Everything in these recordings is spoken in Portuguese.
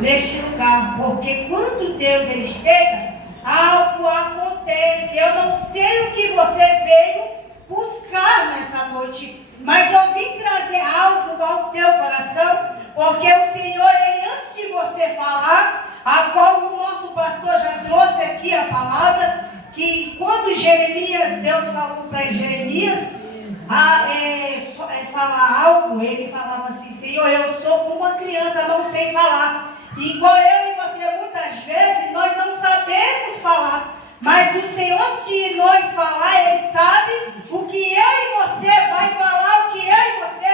neste lugar, porque quando Deus ele chega, algo acontece. Eu não sei o que você veio buscar nessa noite, mas eu vim trazer algo ao teu coração, porque o Senhor, ele antes de você falar, a qual o nosso pastor já trouxe aqui a palavra, que quando Jeremias, Deus falou para Jeremias falar algo, ele falava assim: Senhor, eu sou como uma criança, não sei falar. E igual eu e você, muitas vezes, nós não sabemos falar. Mas o Senhor, antes de nós falar, Ele sabe o que eu e você vai falar, o que eu e você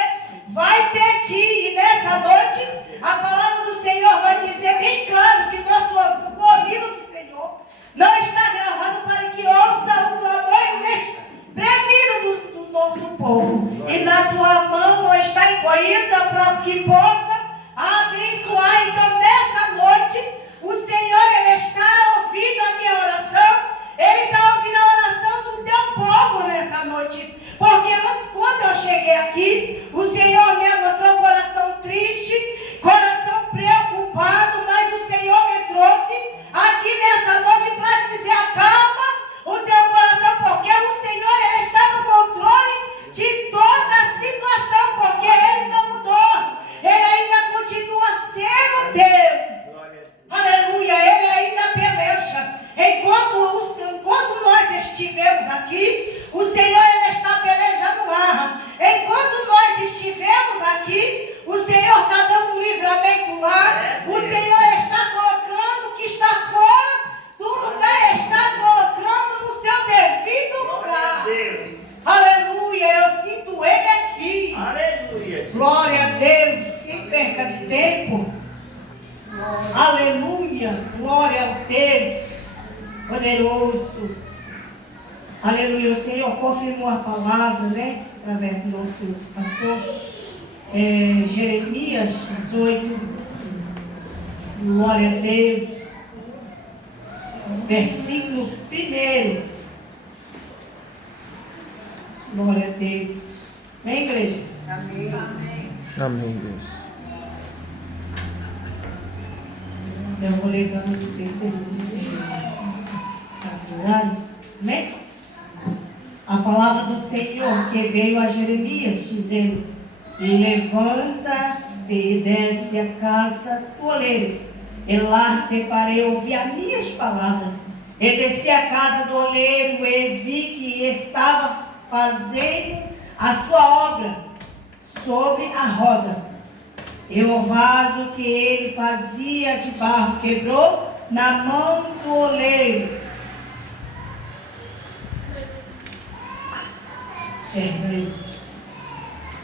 vai pedir. E nessa noite, a palavra do Senhor vai dizer bem claro que o ouvido do Senhor não está gravado para que ouça o clamor e o bramido do nosso povo. E na tua mão não está encolhida para que possa abençoar. Então nessa noite o Senhor, Ele está ouvindo a minha oração. Ele está ouvindo a oração do teu povo nessa noite. Porque quando eu cheguei aqui, o Senhor me mostrou um coração triste, coração preocupado, mas o Senhor me trouxe aqui nessa noite para dizer: acalma o teu coração, porque o Senhor, Ele está no controle de toda a situação, porque Ele não mudou. Ele ainda continua sendo Deus. Aleluia, Ele ainda peleja. Enquanto nós estivermos aqui, o Senhor, Ele está pelejando lá. Enquanto nós estivermos aqui, o Senhor está dando um livramento lá. O Senhor está colocando o que está fora do lugar, está colocando no seu devido lugar. Aleluia, eu sinto Ele aqui. Aleluia. Glória a Deus, sem perca de tempo. Aleluia, glória a Deus poderoso. Aleluia, o Senhor confirmou a palavra, né? Através do nosso pastor Jeremias 18. Glória a Deus. Versículo 1. Glória a Deus. Vem, igreja. Amém. Amém. Amém, Deus. Eu vou ler para muito tempo. Amém? A palavra do Senhor que veio a Jeremias dizendo: levanta e desce a casa do oleiro, e lá te farei ouvir as minhas palavras. E desci a casa do oleiro e vi que estava fazendo a sua obra sobre a roda. E o vaso que ele fazia de barro quebrou na mão do oleiro.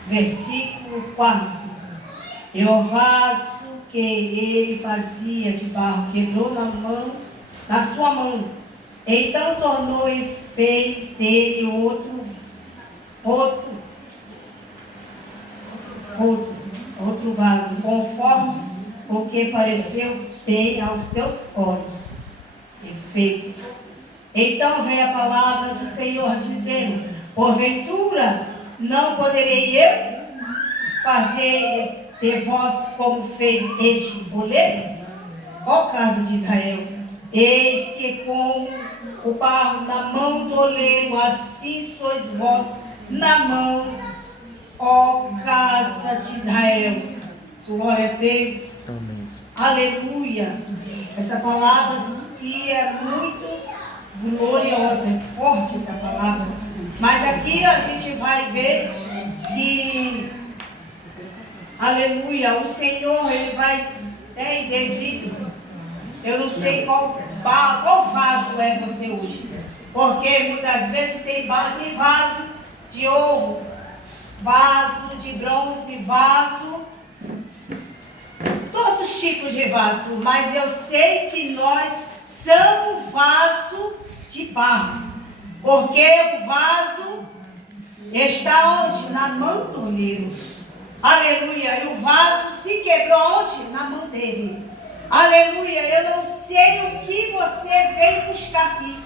Versículo 4. E o vaso que ele fazia de barro quebrou na sua mão. Então tornou e fez dele outro vaso, conforme o que pareceu bem aos teus olhos. E fez. Então veio a palavra do Senhor dizendo: porventura não poderei eu fazer de vós como fez este oleiro? Ó casa de Israel, eis que com o barro na mão do oleiro, assim sois vós na mão, ó casa de Israel. Glória a Deus. Amém. Aleluia. Essa palavra aqui é muito gloriosa, é forte essa palavra. Mas aqui a gente vai ver que, aleluia, o Senhor, Ele vai, devido. Eu não sei qual vaso é você hoje. Porque muitas vezes tem vaso de ouro, vaso de bronze, vaso, todos os tipos de vaso. Mas eu sei que nós somos vaso de barro. Porque o vaso está onde? Na mão do oleiro. Aleluia. E o vaso se quebrou onde? Na mão dele. Aleluia. Eu não sei o que você veio buscar aqui,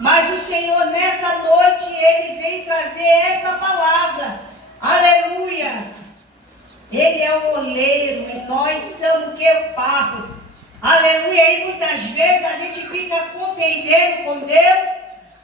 mas o Senhor nessa noite, Ele veio trazer essa palavra. Aleluia. Ele é o oleiro e nós somos o que? O barro. Aleluia. E muitas vezes a gente fica contendendo com Deus,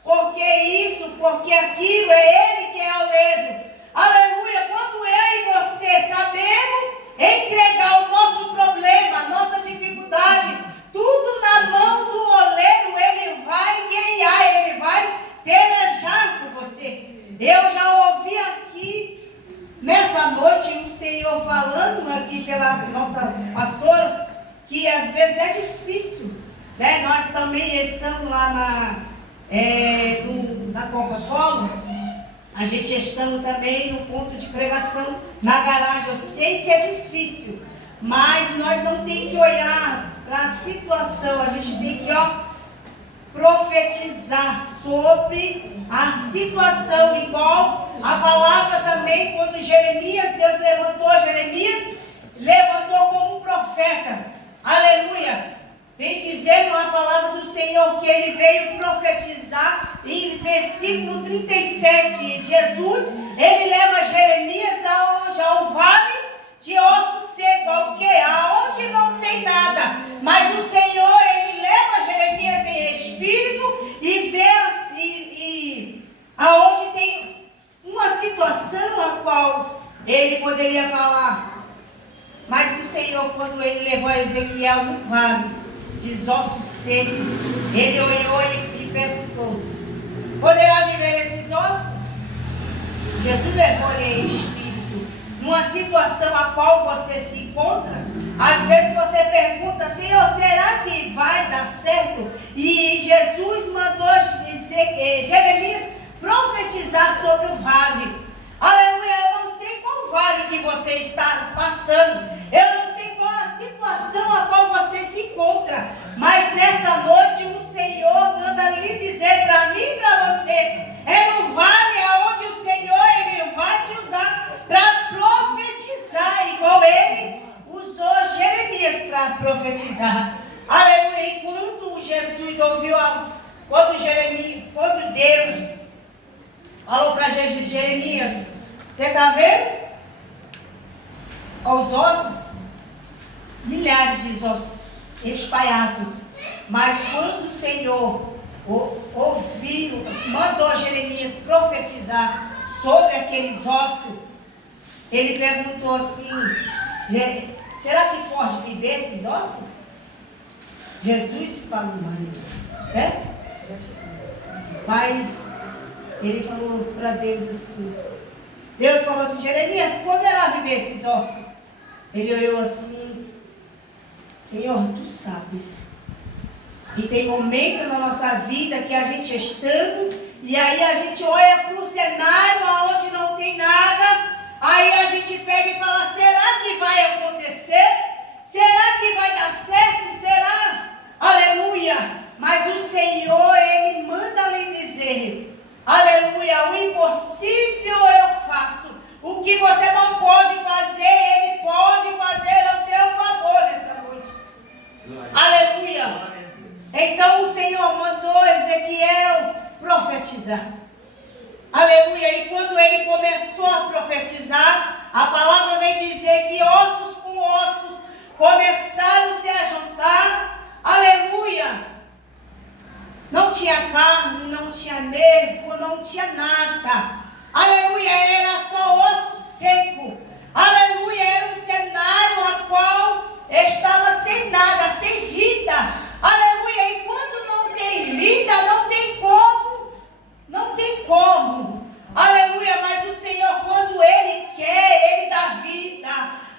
porque isso, porque aquilo, é Ele que é o oleiro. Aleluia. Quando eu e você sabemos entregar o nosso problema, a nossa dificuldade, tudo na mão do oleiro, Ele vai guiar, Ele vai pelejar por você. Eu já ouvi aqui, nessa noite, o Senhor falando aqui pela nossa pastora, que às vezes é difícil, né? Nós também estamos lá na Coca-Cola, a gente estamos também no ponto de pregação, na garagem. Eu sei que é difícil, mas nós não temos que olhar para a situação, a gente tem que profetizar sobre a situação, igual a palavra também, quando Jeremias, Deus levantou Jeremias, levantou como um profeta. Aleluia. Vem dizendo a palavra do Senhor que ele veio profetizar em versículo 37. Jesus, ele leva Jeremias aonde? Ao vale de ossos secos, ao quê? Aonde não tem nada. Mas o Senhor, ele leva Jeremias em espírito e vê aonde tem uma situação a qual ele poderia falar. Mas o Senhor, quando ele levou a Ezequiel no vale de ossos secos, ele olhou e perguntou: poderá viver esses ossos? Jesus levou ele em espírito, numa situação a qual você se encontra. Às vezes você pergunta: Senhor, será que vai dar certo? E Jesus mandou Jeremias profetizar sobre o vale. Aleluia. Eu não sei qual vale que você está passando, eu não sei qual a situação a qual você se encontra, mas nessa noite o Senhor manda lhe dizer para mim e para você: é no vale aonde o Senhor, ele vai te usar para profetizar, igual ele usou Jeremias para profetizar. Aleluia. E quando Jesus ouviu quando Deus falou para Jeremias: você está vendo? Os ossos, milhares de ossos espalhados. Mas quando o Senhor mandou Jeremias profetizar sobre aqueles ossos, ele perguntou assim: será que pode viver esses ossos? Jesus falou, mas ele falou para Deus assim, Deus falou assim: Jeremias, poderá viver esses ossos? Ele olhou assim: Senhor, tu sabes. E tem momentos na nossa vida que a gente estando, e aí a gente olha para o cenário onde não tem nada, aí a gente pega e fala: será que vai acontecer? Será que vai dar certo? Será? Aleluia. Mas o Senhor, ele manda lhe dizer: aleluia, o impossível eu faço. O que você não pode fazer, ele pode fazer ao teu favor nessa noite. Aleluia. Então o Senhor mandou Ezequiel profetizar. Aleluia. E quando ele começou a profetizar, a palavra vem dizer que ossos com ossos começaram a se juntar. Aleluia. Não tinha carne, não tinha nervo, não tinha nada. Aleluia, era só osso seco. Aleluia, era um cenário a qual estava sem nada, sem vida. Aleluia, e quando não tem vida, não tem como. Não tem como. Aleluia, mas o Senhor, quando Ele quer, Ele dá vida.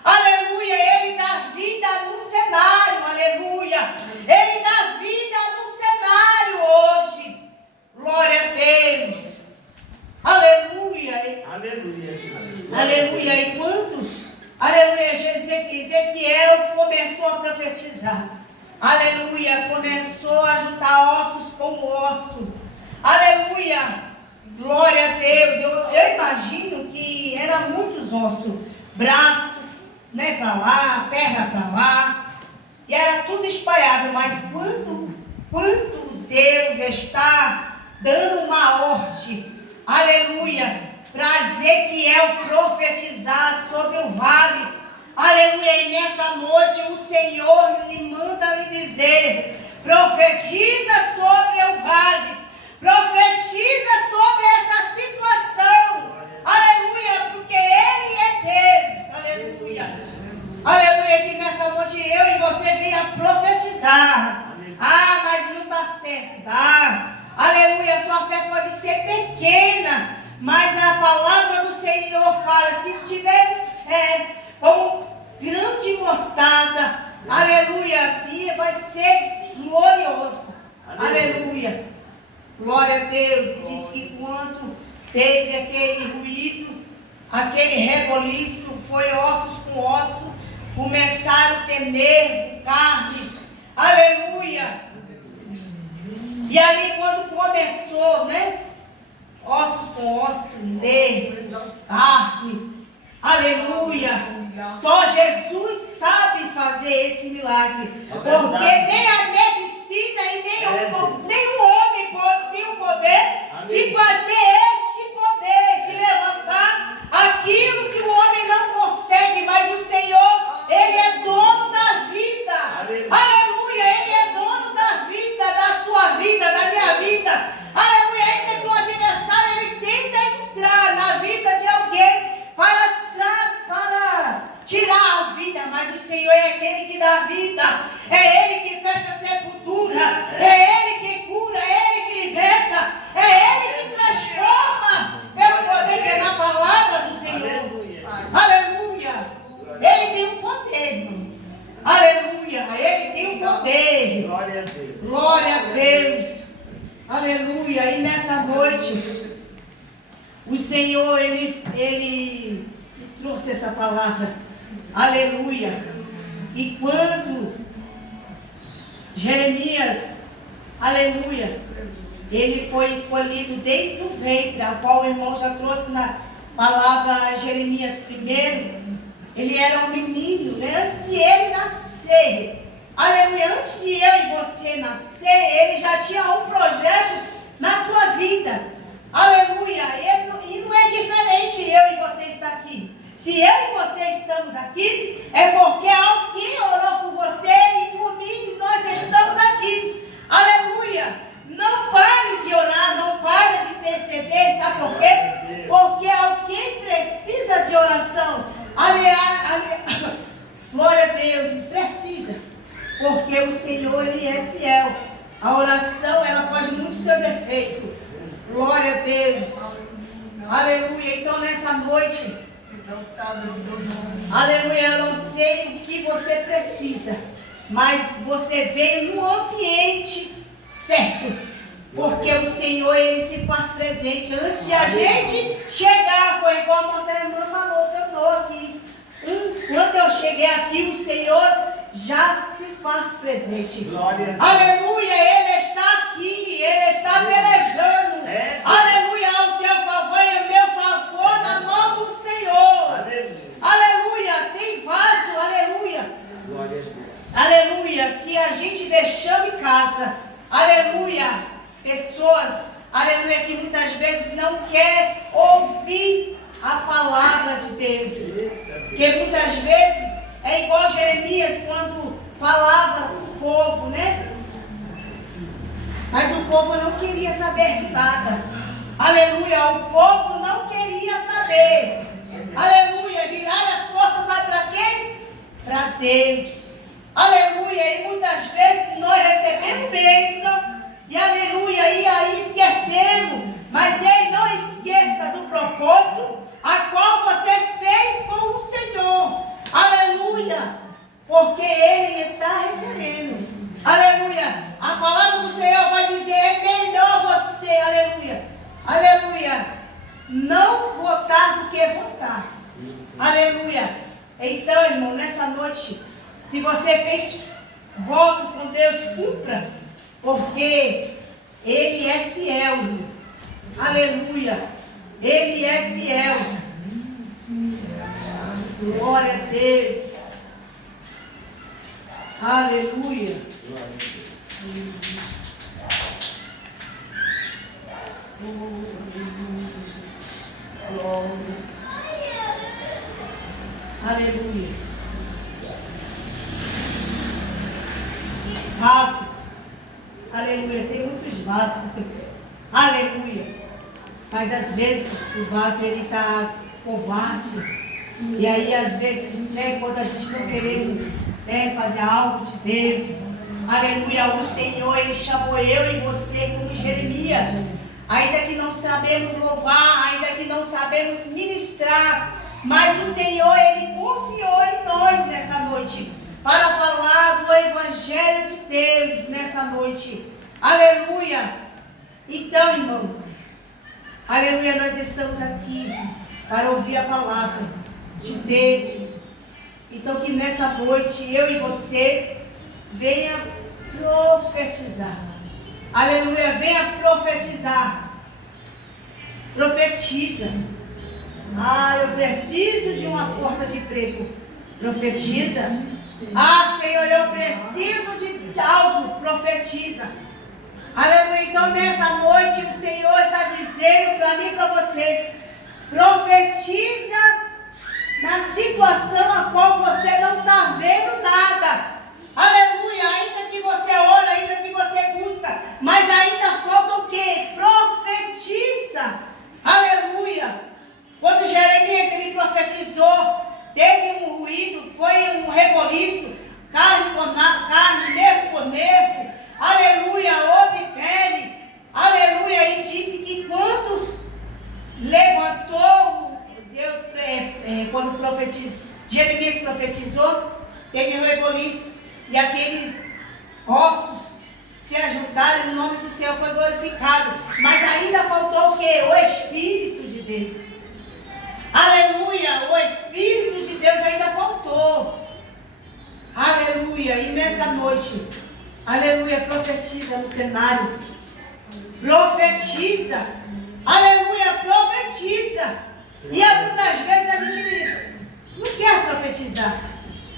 Aleluia, Ele dá vida no cenário. Aleluia, Ele dá vida no cenário hoje. Glória a Deus. Aleluia. Aleluia, Jesus. Aleluia. E quando, aleluia, Ezequiel começou a profetizar. Aleluia, começou a juntar ossos com osso. Aleluia. Glória a Deus. Eu imagino que eram muitos ossos. Braço, né, para lá, perna para lá. E era tudo espalhado. Mas quando Deus está dando uma ordem, aleluia, para Ezequiel profetizar sobre o vale. Aleluia, e nessa noite o Senhor lhe manda lhe bezerro. Profetiza sobre o vale. Profetiza sobre essa situação. Aleluia, porque Ele é Deus. Aleluia. Aleluia, que nessa noite eu e você venha profetizar. Ah, mas não dá certo, tá? Aleluia, sua fé pode ser pequena, mas a palavra do Senhor fala, se tiveres fé como grande mostarda, aleluia, e vai ser glorioso. Aleluia. Glória a Deus. E diz que quando teve aquele ruído, aquele reboliço, foi ossos com osso, começaram a ter nervo, carne. Aleluia. E ali quando começou, né? Ossos com ossos, nervo, carne. Aleluia. Só Jesus sabe fazer esse milagre. Porque nem a medicina e nenhum homem tem o poder de fazer este poder, de levantar aquilo que o homem não consegue. Mas o Senhor, Ele é dono da vida. Aleluia. Ele é dono da vida, da tua vida, da minha vida. Aleluia. Ainda que o adversário, ele tenta entrar na vida de alguém para tirar a vida, mas o Senhor é aquele que dá vida, é Ele que fecha a sepultura, é Ele que cura, é Ele que liberta, é Ele que transforma pelo poder que é na palavra do Senhor. Aleluia. Ele tem o poder, irmão. Aleluia. Ele tem o poder. Glória a Deus. Glória a Deus. Aleluia. E nessa noite, o Senhor, Ele trouxe essa palavra. Aleluia. E quando Jeremias, aleluia, ele foi escolhido desde o ventre, a qual o irmão já trouxe na palavra Jeremias primeiro, ele era um menino, né? Antes de ele nascer, aleluia, antes de eu e você nascer, ele já tinha um projeto na tua vida, aleluia. E não é diferente eu e você estar aqui. Se eu e você estamos aqui, é porque alguém orou por você e por mim, e nós estamos aqui. Aleluia. Não pare de orar, não pare de interceder. Sabe por quê? Porque alguém precisa de oração. Glória a Deus, precisa. Porque o Senhor, Ele é fiel. A oração, ela pode muito seus efeitos. Glória a Deus. Aleluia. Então, nessa noite, aleluia, eu não sei o que você precisa, mas você veio no ambiente certo, porque o Senhor, Ele se faz presente. Antes de a gente chegar, foi igual a nossa irmã falou que eu estou aqui. Quando eu cheguei aqui, o Senhor já se faz presente. Glória. Aleluia, Ele está aqui, Ele está pelejando. Aleluia, ao teu favor e ao meu favor, na mão do Senhor. Aleluia, tem vaso, aleluia. Glória a Deus. Aleluia, que a gente deixou em casa. Aleluia, pessoas, aleluia, que muitas vezes não quer ouvir a palavra de Deus. Que muitas vezes é igual Jeremias quando falava com o povo, né? Mas o povo não queria saber de nada. Aleluia, o povo não queria saber. Aleluia, virar as costas, sabe para quem? Para Deus. Aleluia, e muitas vezes nós recebemos bênção. E aleluia, e aí esquecemos. Mas ei, não esqueça do propósito a qual você fez com o Senhor. Aleluia, porque Ele está requerendo. Aleluia, a palavra do Senhor vai dizer, é melhor você, aleluia, aleluia, não votar do que votar. Aleluia. Então, irmão, nessa noite, se você fez voto com Deus, cumpra, porque Ele é fiel. Aleluia. Ele é fiel. Glória a Deus. Aleluia. Glória. Aleluia. vaso. Aleluia, tem muitos vasos. Aleluia. Mas às vezes o vaso ele está covarde. E aí às vezes, né, quando a gente não queremos, né, fazer algo de Deus. Aleluia, o Senhor ele chamou eu e você como Jeremias. Ainda que não sabemos louvar, ainda que não sabemos ministrar, mas o Senhor ele confiou em nós nessa noite para falar do Evangelho de Deus nessa noite. Aleluia. Então, irmão, aleluia, nós estamos aqui para ouvir a palavra de Deus. Então que nessa noite eu e você venha profetizar. Aleluia, venha profetizar. Profetiza. Ah, eu preciso de uma porta de emprego. Profetiza. Ah, Senhor, eu preciso de algo. Profetiza. Aleluia, então nessa noite o Senhor está dizendo para mim e para você: profetiza na situação a qual você não está vendo nada. Aleluia, ainda que você ora, ainda que você busca, mas ainda falta o quê? Profetiza. Aleluia. Quando Jeremias ele profetizou, teve um ruído, foi um reboliço, carne com carne, nervo com nervo. Aleluia, houve pele. Aleluia, e disse que quando levantou Deus, quando Jeremias profetizou, teve um reboliço. E aqueles ossos se ajuntaram e o nome do Senhor foi glorificado. Mas ainda faltou o quê? O Espírito de Deus. Aleluia! O Espírito de Deus ainda faltou. Aleluia! E nessa noite, aleluia, profetiza no cenário. Profetiza. Aleluia, profetiza. E muitas vezes a gente não quer profetizar.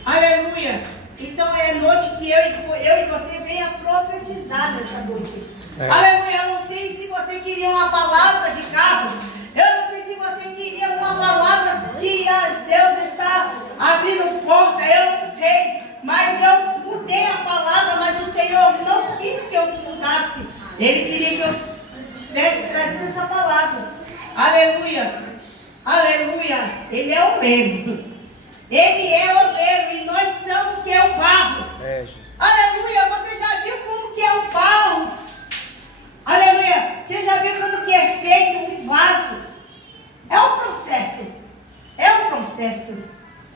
Aleluia. Então é noite que eu e você venha profetizar nessa noite. Aleluia, eu não sei se você queria uma palavra de carro. Eu não sei se você queria uma palavra de Deus está abrindo porta. Eu não sei. Mas eu mudei a palavra, mas o Senhor não quis que eu mudasse. Ele queria que eu tivesse trazido essa palavra. Aleluia. Aleluia. Ele é o oleiro. Ele é o oleiro e nós somos o que é o barro. Aleluia, você já viu como que é o barro? Aleluia, você já viu como que é feito um vaso? É um processo. É um processo.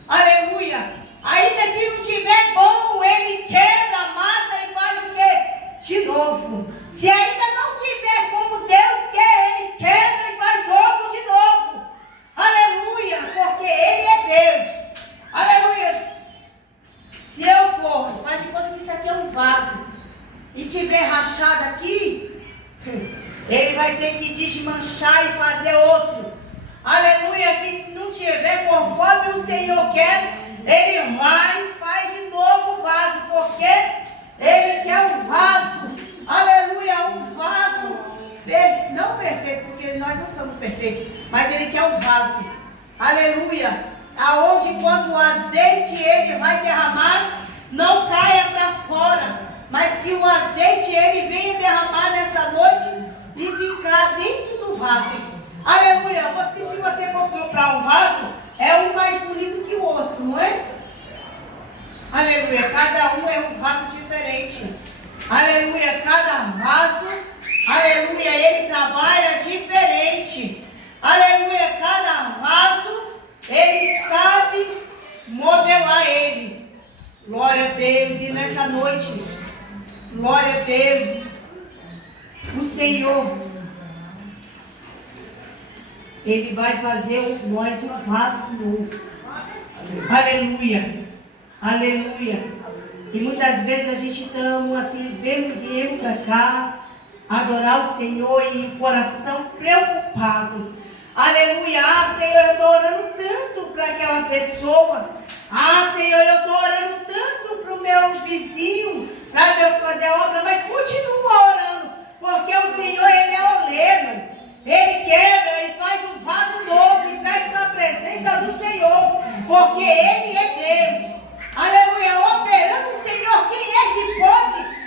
Aleluia. Ainda se não tiver bom, ele quebra a massa e faz o quê? De novo. Se ainda não tiver como Deus quer, ele quebra e faz outro de novo. Aleluia, porque ele é Deus. Aleluia. Se eu for, faz de conta que isso aqui é um vaso e tiver rachado aqui, ele vai ter que desmanchar e fazer outro. Aleluia. Se não tiver conforme o Senhor quer, ele vai e faz de novo o vaso, porque ele quer um vaso. Aleluia, um vaso não perfeito, porque nós não somos perfeitos, mas ele quer um vaso. Aleluia. Aonde quando o azeite ele vai derramar, não caia para fora, mas que o azeite ele venha derramar nessa noite e ficar dentro do vaso. Aleluia. Se você for comprar um vaso, é um mais bonito que o outro, não é? Aleluia. Cada um é um vaso diferente. Aleluia. Cada vaso, aleluia, ele trabalha diferente. Aleluia. Cada vaso ele sabe modelar ele. Glória a Deus. E nessa noite, glória a Deus, o Senhor, ele vai fazer nós um vaso novo. Aleluia. Aleluia. E muitas vezes a gente estamos assim, viemos para cá adorar o Senhor e o coração preocupado. Aleluia. Ah, Senhor, eu estou orando tanto para aquela pessoa. Ah, Senhor, eu estou orando tanto para o meu vizinho, para Deus fazer a obra, mas continua orando, porque o Senhor, ele é oleiro. Ele quebra e faz um vaso novo e traz para a presença do Senhor, porque ele é Deus. Aleluia. Operando o Senhor, quem é que pode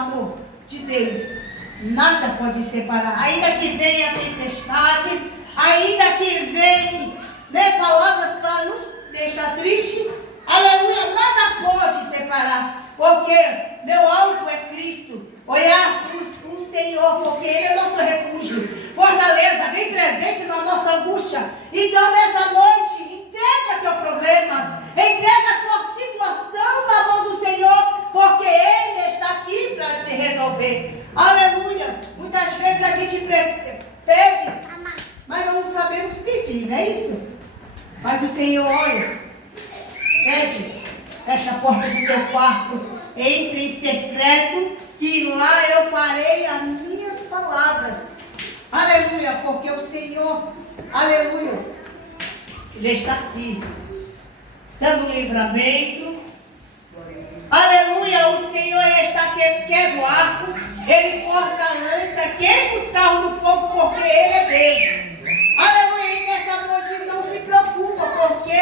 amor de Deus, nada pode separar. Ainda que venha a tempestade, ainda que venha, né, palavras para nos deixar triste, aleluia, nada pode separar, porque meu alvo é Cristo, olhar para o Senhor, porque Ele é nosso refúgio, fortaleza, bem presente na nossa angústia. Então nessa noite, entrega teu problema, entrega a tua situação na mão do Senhor, porque Ele está aqui para te resolver. Aleluia. Muitas vezes a gente pede, mas não sabemos pedir, não é isso? Mas o Senhor, olha, pede, fecha a porta do teu quarto, entre em secreto, que lá eu farei as minhas palavras. Aleluia, porque o Senhor, aleluia, Ele está aqui, dando livramento. Aleluia, o Senhor está aqui, quebra o arco, Ele corta a lança, queima os carros no fogo, porque Ele é Deus. Aleluia, e nessa noite Ele não se preocupa, porque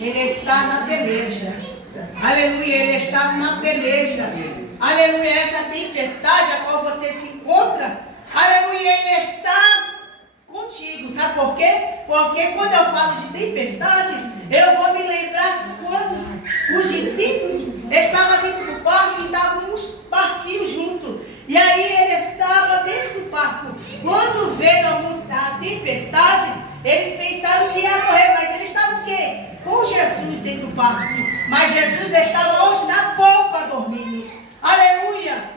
Ele está na peleja. Aleluia, Ele está na peleja. Aleluia, essa tempestade a qual você se encontra, aleluia, Ele está contigo. Sabe por quê? Porque quando eu falo de tempestade, eu vou me lembrar quando os discípulos estavam dentro do barco e estavam uns barquinhos juntos. E aí ele estava dentro do barco. Quando veio a tempestade, eles pensaram que ia morrer, mas eles estavam o quê? Com Jesus dentro do barco. Mas Jesus estava hoje na polpa dormindo. Aleluia!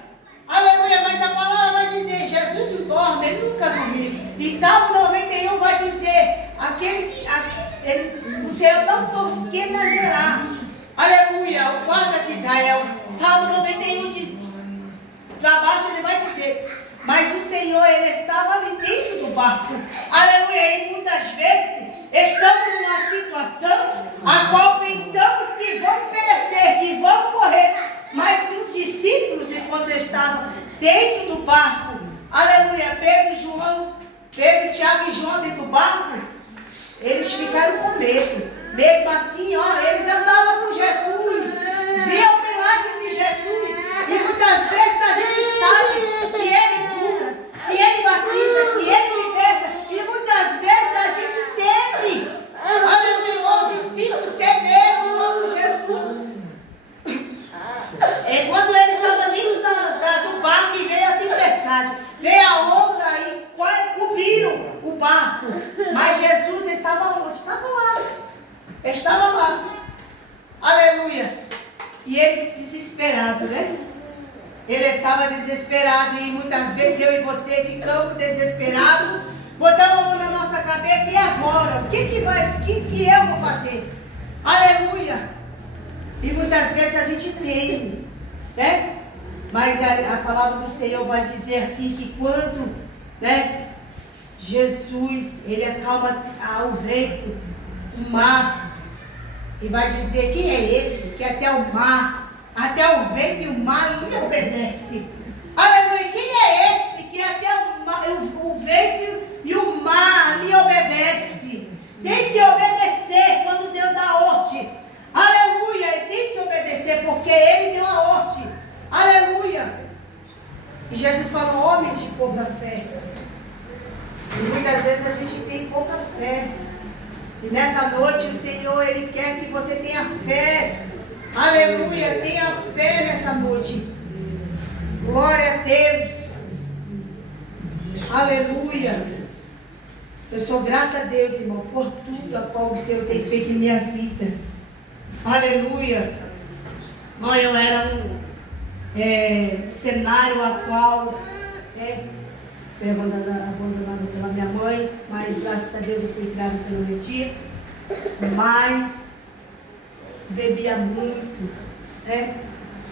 Aleluia! Mas a palavra vai dizer, Jesus não dorme, Ele nunca dormiu. E Salmo 91 vai dizer, o Senhor não tosquenejará. Aleluia! O guarda de Israel. Salmo 91 diz, para baixo ele vai dizer, mas o Senhor, Ele estava ali dentro do barco. Aleluia! E muitas vezes estamos numa situação a qual pensamos que vamos perecer, que vamos morrer. Mas os discípulos, enquanto estavam dentro do barco, aleluia, Pedro, Tiago e João dentro do barco, eles ficaram com medo. Mesmo assim, ó, eles andavam com Jesus, viam o milagre de Jesus. E muitas vezes a gente sabe que Ele cura, que Ele batiza, que Ele liberta. E muitas vezes a gente teme. Aleluia, os discípulos temeram quando Jesus... quando eles estavam dentro do barco e veio a tempestade, veio a onda e cobriram o barco. Mas Jesus estava onde? Estava lá. Estava lá. Aleluia. E eles desesperados, né? Ele estava desesperado e muitas vezes eu e você ficamos desesperados, botamos a mão na nossa cabeça e agora? O que eu vou fazer? Aleluia. E muitas vezes a gente teme, né? Mas a palavra do Senhor vai dizer aqui que quando, né, Jesus, Ele acalma o vento, o mar, e vai dizer, quem é esse que até o mar, até o vento e o mar lhe obedece? Aleluia, quem é esse que até o vento e o mar lhe obedece? Tem que obedecer quando Deus dá ordem. Aleluia, tem que obedecer porque Ele deu a ordem. Aleluia. E Jesus falou, homens de pouca fé. E muitas vezes a gente tem pouca fé. E nessa noite o Senhor, Ele quer que você tenha fé. Aleluia, tenha fé nessa noite. Glória a Deus. Aleluia. Eu sou grata a Deus, irmão, por tudo a qual o Senhor tem feito em minha vida. Aleluia. Olha, eu era um cenário a qual fui abandonado pela minha mãe, mas graças a Deus eu fui criado pelo meu tio. Mas bebia muito, né?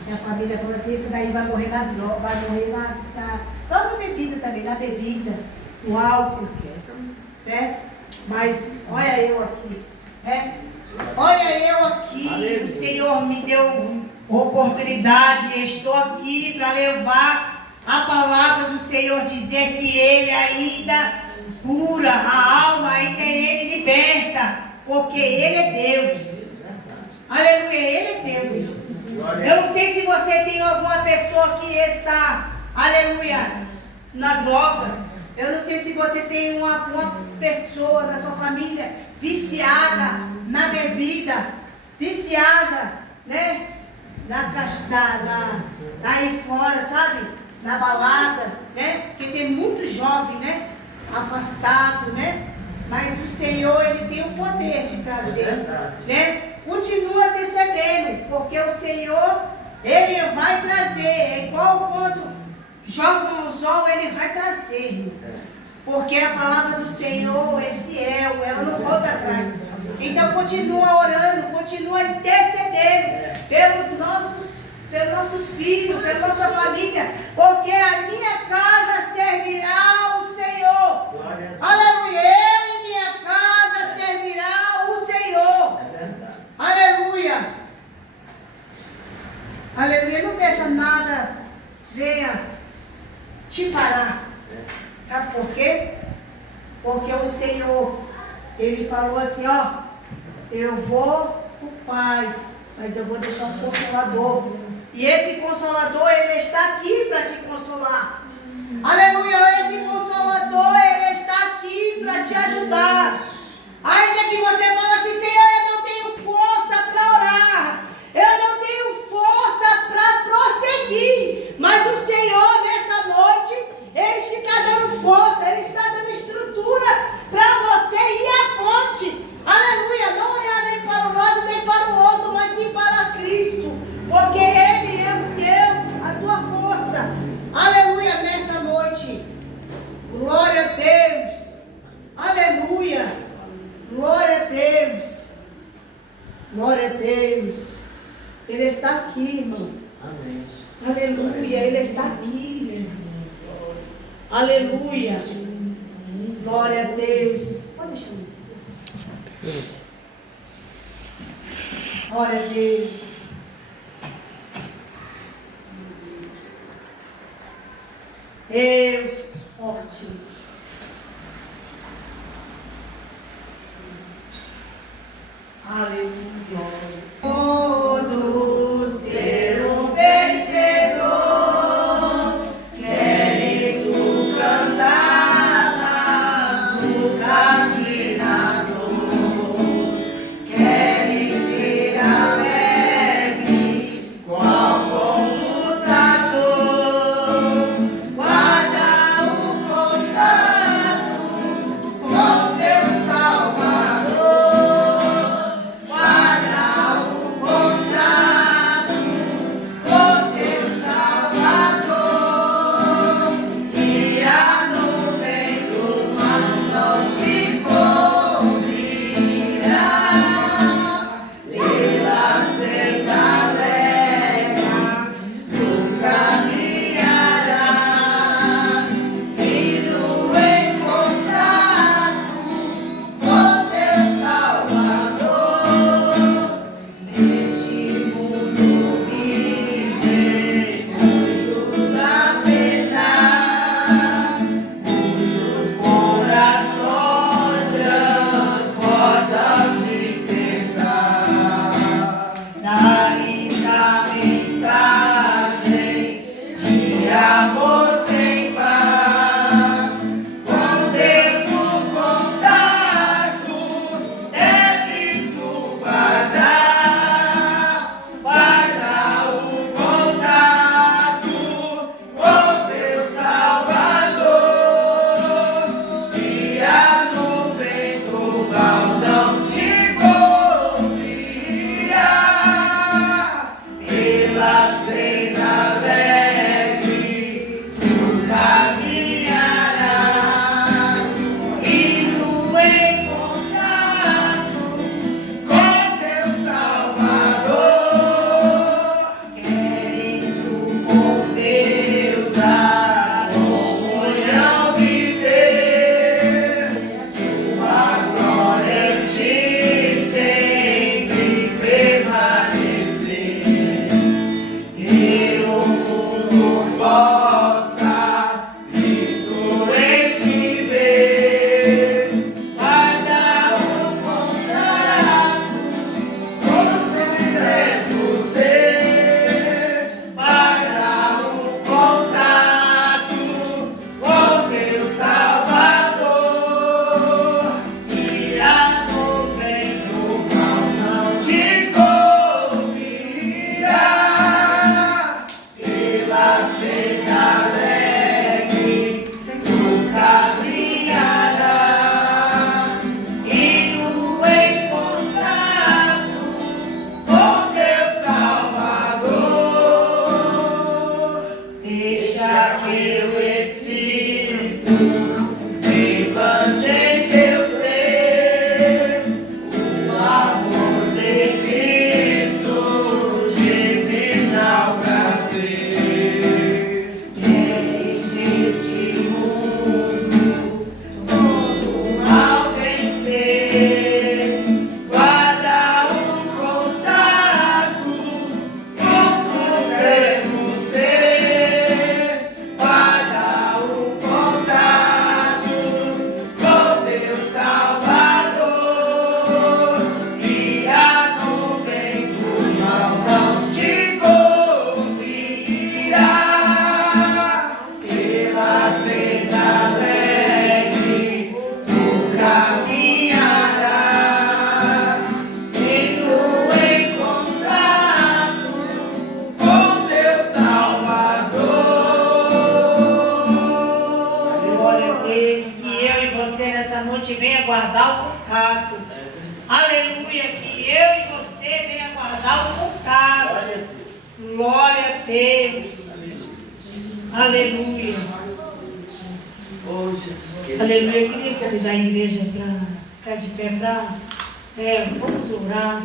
Minha família falou assim, esse daí vai morrer na droga, vai morrer na bebida também, na bebida, no álcool, né? Mas olha eu aqui, né? Olha eu aqui, o Senhor me deu oportunidade, estou aqui para levar a palavra do Senhor, dizer que Ele ainda cura a alma, ainda Ele liberta, porque Ele é Deus. Aleluia, Ele é Deus. Eu não sei se você tem alguma pessoa que está, aleluia, na droga. Eu não sei se você tem uma pessoa da sua família viciada na bebida, viciada, né? Aí fora, sabe? Na balada, né? Porque tem muito jovem, né? Afastado, né? Mas o Senhor, Ele tem o poder de trazer, né? Continua descendendo, porque o Senhor, Ele vai trazer. É igual quando joga um anzol, Ele vai trazer. Porque a palavra do Senhor é fiel, ela não volta atrás. Então continua orando, continua intercedendo pelos nossos filhos, pela nossa família, porque a minha casa servirá ao Senhor. Aleluia, eu e minha casa servirá ao Senhor. Aleluia. Aleluia, não deixa nada venha te parar. Sabe por quê? Porque o Senhor, Ele falou assim, ó, eu vou para o Pai, mas eu vou deixar um Consolador. E esse Consolador, Ele está aqui para te consolar. Aleluia, esse Consolador, Ele está aqui para te ajudar. Ainda que você fale assim, Senhor, eu não tenho força para orar, eu não tenho força para prosseguir, mas o Senhor, nessa noite, Ele está dando força, Ele está dando estrutura para você ir à fonte. Aleluia, não olhar nem para um lado nem para o outro, mas sim para Cristo, porque Ele é o teu, a tua força. Aleluia, nessa noite. Glória a Deus. Aleluia. Glória a Deus. Glória a Deus. Ele está aqui, irmão. Amém. Aleluia, Ele está aqui. Aleluia. Glória a Deus. Pode deixar. Glória a Deus. Deus forte. Aleluia. Todo ser um vencedor. Queres tu cantar no caminhador. Queres ser alegre, qual bom lutador. Guarda o contato com teu Salvador. Guarda o contato com teu Salvador. E a nuvem do mar não te cobrirá. Pela senda alegre tu caminharás, indo em contato com teu Salvador. Neste mundo vivem muitos a penar, cujos corações transbordam de pesar. Dá-lhes a mensagem de amor sem paz. Com Deus o contato deves tu guardar. Guarda o contato com teu Salvador. E a nuvem do mal não te cobrirá. Pela senda alegre que o Espírito implante em teu ser o amor de Cristo, divinal prazer. Neste mundo todo mal vencer, guarda o contato com supremo ser, guarda o contato com teu Salvador, e a nuvem do mal não te cobrirá, pela senda alegre tu caminharás, indo em contato com teu Salvador. Glória a Deus, que eu e você nessa noite venha guardar o contato. Aleluia, que eu e você venha guardar o contato. Glória a Deus. Aleluia. Oh, Jesus querido. Aleluia. Eu queria convidar a igreja para ficar de pé para vamos orar.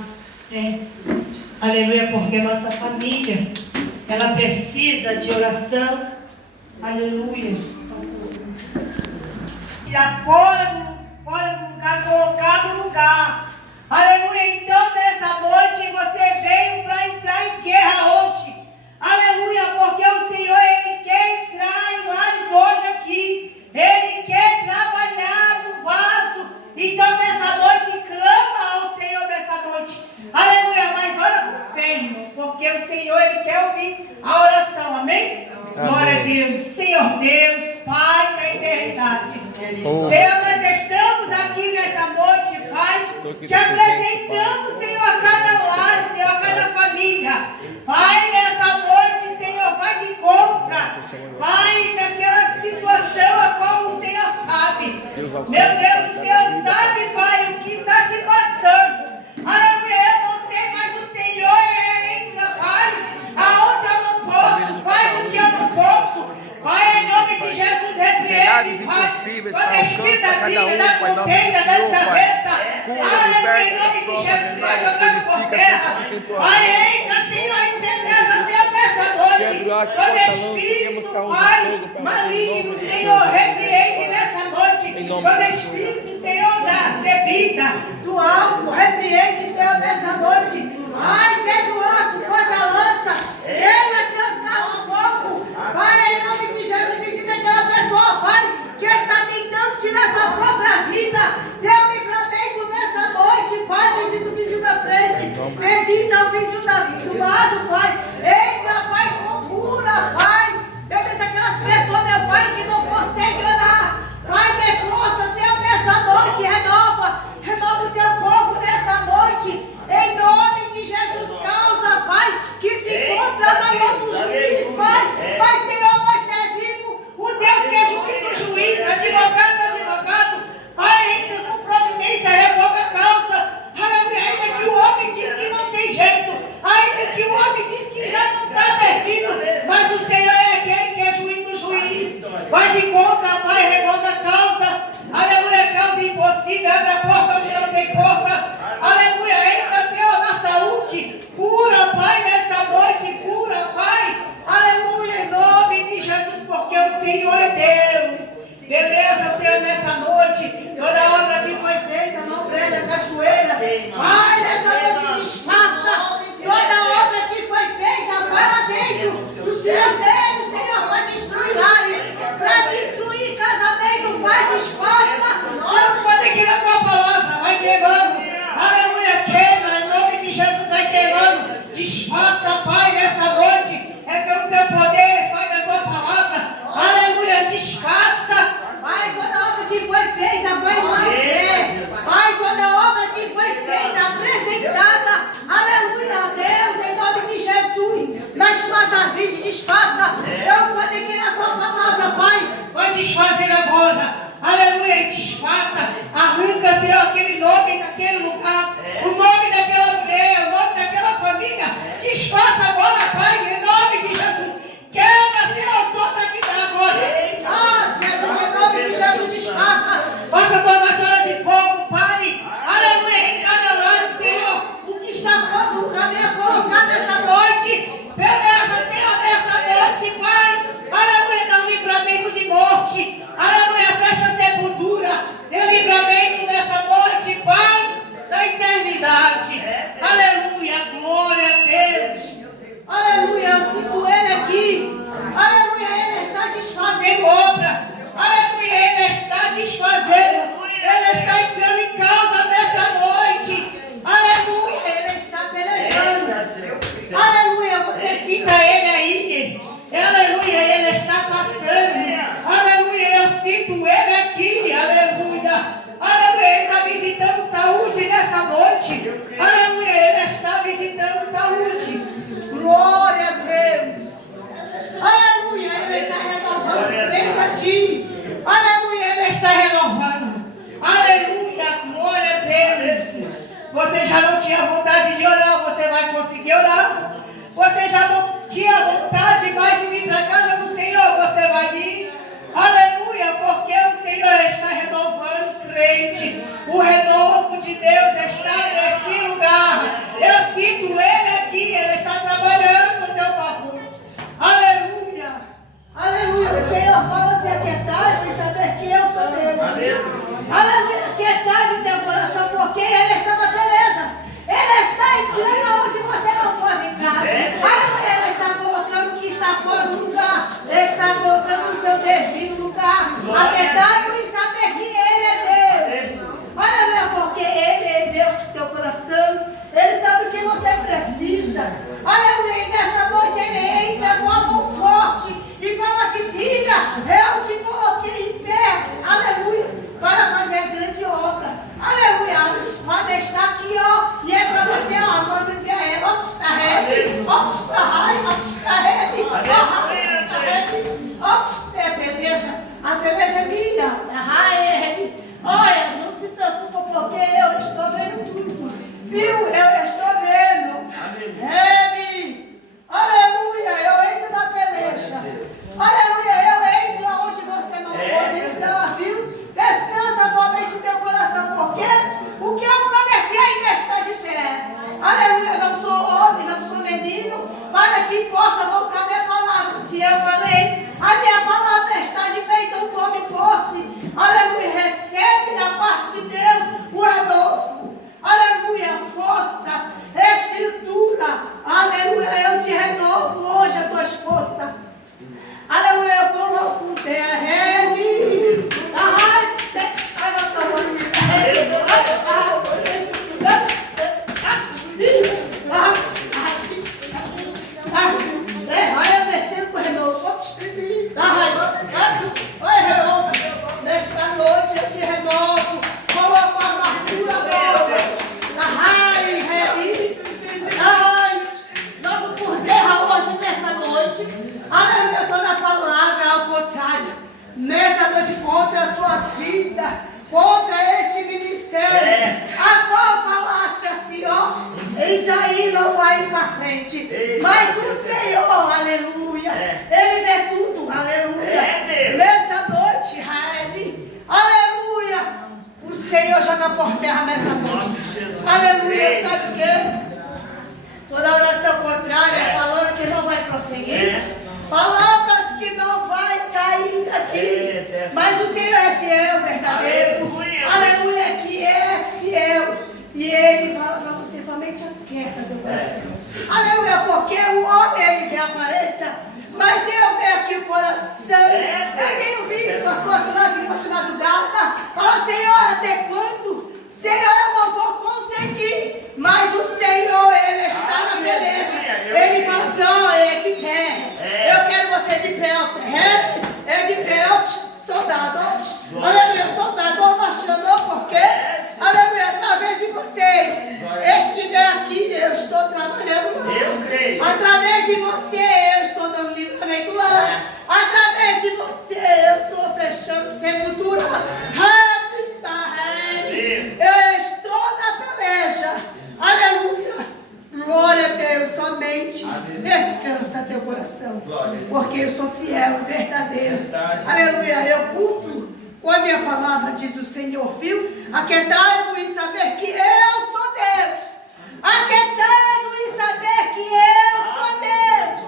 Aleluia, porque nossa família ela precisa de oração. Aleluia. Já fora do lugar, colocado no lugar. Aleluia. Então nessa noite você veio para entrar em guerra hoje. Aleluia, porque o Senhor Ele quer entrar em lares hoje aqui. Ele quer trabalhar no vaso. Então nessa noite clama ao Senhor nessa noite. Aleluia, mas ora com fé, irmão, porque o Senhor Ele quer ouvir a oração. Amém? Glória a Deus. Senhor Deus, Pai da eternidade. Senhor, nós estamos aqui nessa noite, Pai. Te apresentamos, Senhor, a cada lar, Senhor, a cada família. Pai, nessa noite, Senhor, vai de contra. Pai, naquela situação a qual o Senhor sabe. Meu Deus, o Senhor sabe, Pai, o que está se passando. Aleluia, eu não sei, mas o Senhor entra, Pai, aonde eu não posso, faz o que eu não posso. Pai, em nome de Jesus, repreende, Pai, toda espírito da briga, da contenda, da desavença. Aleluia, em nome de Jesus, vai jogando por terra. Pai, entra, Senhor, interpreta, Senhor, nessa noite. Todo espírito, Pai, maligno, Senhor, repreende nessa noite. Todo espírito, Senhor, da bebida, do álcool, repreende, Senhor, nessa noite. Ai, pega o arco, corta a lança, queima seus carros fogo. Pai, em nome de Jesus, visita aquela pessoa, Pai, que está tentando tirar sua própria vida. Seu livramento nessa noite, Pai, visita o vizinho da frente, visita o vizinho do lado, Pai. Entra, Pai, com cura, Pai. Meu Deus, aquelas pessoas, meu Pai, que não conseguem orar. Pai, dê força, Senhor, nessa noite, renova o teu povo nessa noite. Em nome de Jesus, causa, Pai, que se encontra na mão do juiz, Pai. Mas, Senhor, nós servimos o Deus que é juiz do juiz, advogado. Pai, entra com providência, revoga a causa. Aleluia, ainda que o homem diz que não tem jeito, ainda que o homem diz que já não está perdido, mas o Senhor é aquele que é juiz do juiz. Vai de contra, Pai, revoga a causa. Aleluia, causa impossível, abre a porta onde não tem porta. Aleluia, entra, Senhor, na saúde. Cura, Pai, nessa noite, cura, Pai. Aleluia, em nome de Jesus, porque o Senhor é Deus. Beleza, Senhor, nessa noite. Toda obra que foi feita na Umbrella Cachoeira, Pai, nessa noite desfaça. Toda obra que foi feita para dentro dos seus erros, Senhor, para destruir lares, para destruir casamento, Pai, desfaça. Senhor, pode que na tua palavra vai queimando. Aleluia, queima, em nome de Jesus vai queimando. Desfaça, Pai, nessa noite. É pelo teu poder, Pai, da tua palavra. Aleluia, desfaça. Pai, toda obra que foi feita, Pai, não é. Pai, toda obra que foi feita Aleluia, Ele está passando. Aleluia, eu sinto Ele aqui. Aleluia. Aleluia, Ele está visitando saúde nessa noite. Aleluia, Ele está visitando saúde. Glória a Deus. Aleluia, Ele está renovando gente aqui. Aleluia, Ele está renovando. Aleluia, glória a Deus. Você já não tinha vontade de orar, você vai conseguir orar. Você já não tinha vontade mais de vir para a casa do Senhor, você vai vir. Aleluia, porque o Senhor está renovando crente. O renovo de Deus está neste lugar. Eu sinto Ele aqui, Ele está trabalhando no teu favor. Aleluia, aleluia. O Senhor fala assim: aquietai e saber que eu sou Deus. Aleluia, aquietai no teu coração, porque Ele está na peleja. Ele está entrando onde você não pode entrar. Aleluia, Ele está colocando o que está fora do lugar. Ele está colocando no seu devido lugar. Aquietai e saber que Ele é Deus. Aleluia, porque Ele vê o teu coração. Ele sabe o que você precisa. Aleluia, e nessa noite Ele entra com a mão forte e fala assim: filha, eu te coloquei em pé. Aleluia, para fazer grande obra. Aleluia, a espada está aqui, ó. E é para você, ó, manda dizer a ela: opsta rede, opsta raio, opsta rede, opsta é peleja. A peleja é minha, a raia é rede. Olha, não se preocupa, porque eu estou vendo tudo. Viu? Eu estou vendo. Rede. Aleluia, eu entro na peleja. Aleluia, eu entro aonde você não pode entrar, viu? Descansa somente teu coração, porque o que eu prometi ainda está de pé. Aleluia, eu não sou homem, não sou menino, para que possa voltar minha palavra. Se eu falei, a minha palavra está de pé, então tome posse. Aleluia, recebe da parte de Deus o renovo. Aleluia, força, estrutura. Aleluia, eu te renovo hoje as tuas forças. Aleluia, eu coloco o DRL. Vai descendo com o renovo. Nesta noite eu te renovo. Coloco a armadura nova. Jogo por terra hoje nessa noite. Aleluia, toda palavra ao contrário. Nessa noite contra a sua vida, contra este ministério, a qual falaste assim, ó, isso aí não vai para frente. Mas o Senhor, aleluia, Ele vê tudo, aleluia. Nessa noite, aleluia, o Senhor joga por terra nessa noite. Aleluia, sabe o que? Toda oração contrária, falando que não vai prosseguir, palavras que não vai sair daqui, mas o Senhor é fiel, verdadeiro, aleluia, que é fiel, e Ele fala para você: somente aquieta teu coração, aleluia, porque o homem ele vê a aparência, mas eu vejo aqui o coração. Eu tenho visto as coisas lá de madrugada, fala: Senhor, até quando? Senhor, eu não vou conseguir, mas o Senhor, Ele está na peleja. Ele fala assim: ó, é de pé. Eu quero você de pé, ó. É de pé, ó, soldado, ó. Aleluia, soldado, ó, baixando, porque, aleluia, através de vocês, estiver aqui, eu estou trabalhando lá. Eu creio. Através de você, eu estou dando livramento lá. Através de você, eu estou fechando sepultura. Eu estou na peleja. Aleluia. Glória a Deus. Somente descansa teu coração. Porque eu sou fiel, verdadeiro. Aleluia. Eu cumpro com a minha palavra, diz o Senhor, viu? Aquietai-vos em saber que eu sou Deus. Aquietai-vos em saber que eu sou Deus.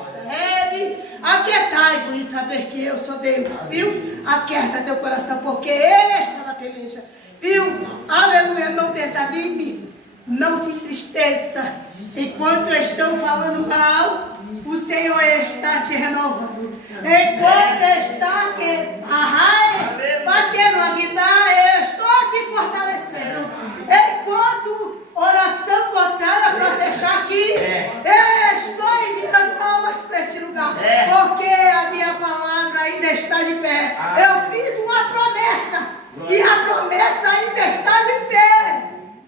Aquietai-vos em saber que eu sou Deus, viu? Aquieta teu coração, porque Ele está na peleja. Viu? Aleluia, não desanime, não se entristeça. Enquanto estão falando mal, o Senhor está te renovando. Enquanto está batendo a guitarra, eu estou te fortalecendo. Enquanto oração contrária para fechar aqui, eu estou enviando almas para este lugar. Porque a minha está de pé. Eu fiz uma promessa e a promessa ainda está de pé.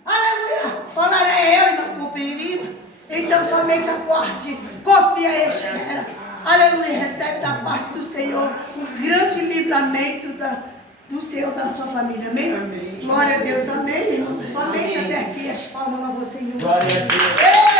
Aleluia. Falarei eu e não cumprirei. Então somente aguarde, confia e espera. Aleluia. Recebe da parte do Senhor um grande livramento do Senhor da sua família. Amém? Amém. Glória a Deus. Amém, irmão. Somente até aqui as palmas a você, Senhor. Glória a Deus.